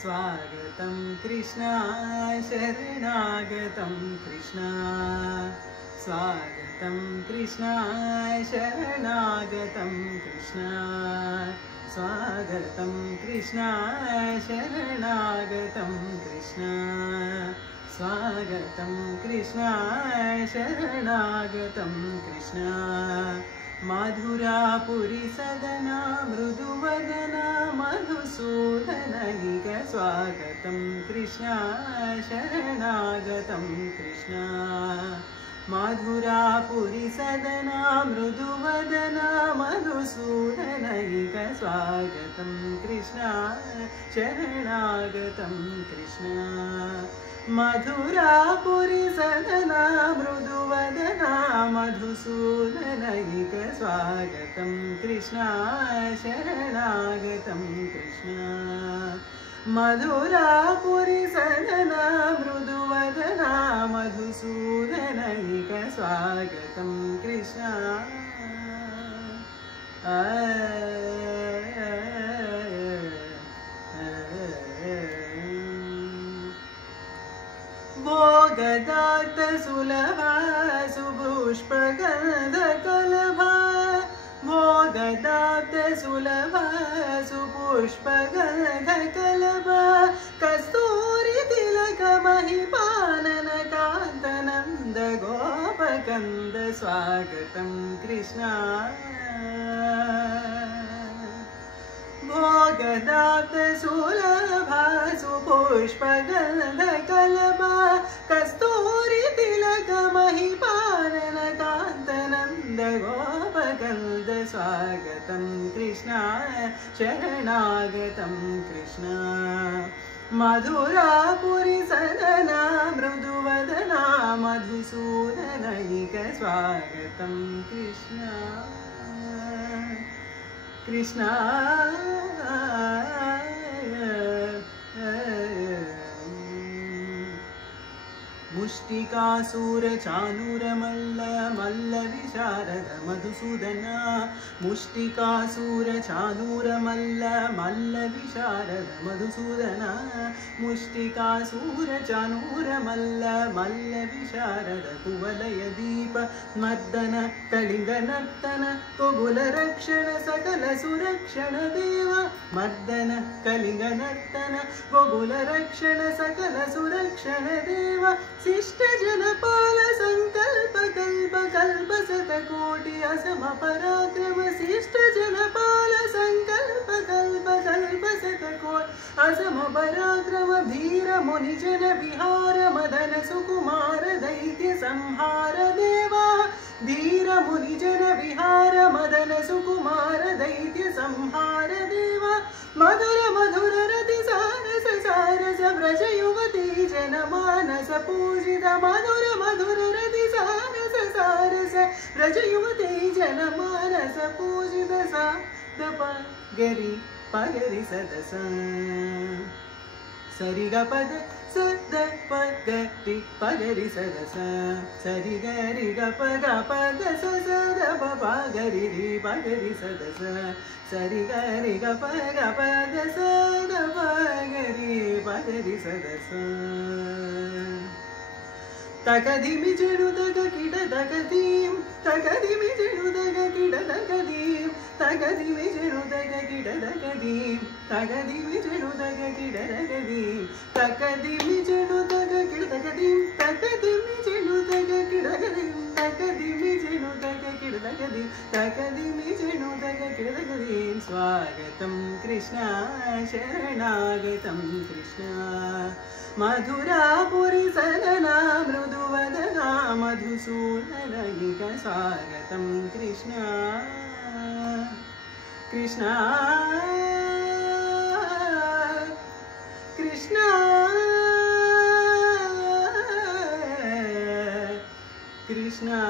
स्वागतं कृष्णा शरणागतं कृष्णा स्वागतं कृष्णा शरणागतं कृष्णा स्वागतं कृष्णा शरणागतं कृष्णा स्वागतं कृष्णा शरणागतं कृष्णा मधुरापुरी सदना मृदुवदना मधुसूदनैक स्वागतं कृष्णा शरणागतं कृष्णा मधुरापुरी सदना मृदुवदना मधुसूदनैक स्वागतं कृष्णा शरणागतं कृष्णा मधुरापुरी सदना मृदुवदना मधुसूदनैक स्वागतं कृष्णा शरणागतं कृष्णा मधुरापुरी सदना मृदुवदना मधुसूदनैक स्वागतं कृष्णा भोगदात सुलभा सुपुष्पगन्धकलभा भोगदात सुलभा सुपुष्पगन्धकलभा कस्तूरी तिलक महिपानन कान्तनन्द गोपकन्द स्वागतं कृष्णा भोगदात सुलभा सुपुष्पगन्धकलभा कस्तूरी तिलक महिपानन कान्तनन्द गोपकन्द स्वागतं कृष्णा शरणागतं कृष्णा मधुरापुरी सदना मृदुवदना मधुसूदनैक स्वागतं कृष्णा कृष्णा मुष्टिकासुर चाणूर मल्ल मल्ल विशारद मधुसूदना मुष्टिकासुर चाणूर मल्ल मल्ल विशारद मधुसूदना मुष्टिकासुर चाणूर मल्ल मल्ल विशारद कुवलय दीप मर्दन कलिंग नर्तन कुगुल रक्षण सकल सुरक्षण देव मर्दन कलिंग नर्तन कुगुल रक्षण सकल सुरक्षण देव शिष्ट जनपाल संकल्प कल्प कल्प शतकोटि असम पराक्रम शिष्ट जनपाल संकल्प कल्प कल्प शतकोटि असम पराक्रम धीर मुनिजन विहार मदन सुकुमार दैत्य संहार देवा धीर मुनिजन विहार मदन सुकुमार दैत्य संहार देवा मधुर मधुर रति सारस सारस व्रज युवती जनमानस पूजित मधुर मधुर रति सारस सारस व्रज युवती जनमानस पूजित सा द गरी पगरि सदस सरि ग पद सद पद ति पगरि सदस सरि गरि ग पद स द प गरि रि पगरि सदस सरि गरि ग पद स द प गरि पगरि सदस तकदिमि जनु तक किड तकदीम तकदिमि जनु तक किड तकदीम तकदिमि जनु तक किड तकदीम तकदिमि जनु तक किड तकदीम तकदिमि जनु तक किड तकदीम तकदिमि जनु तक किड तकदीम तकदिमि जनु तक किड तकदीम तकदिमि जनु तक किड तकदीम स्वागतं कृष्णा शरणागतं कृष्णा मधुरापुरी सदना मृदुवदना मधुसूदनैक स्वागतं कृष्णा कृष्णा कृष्णा कृष्णा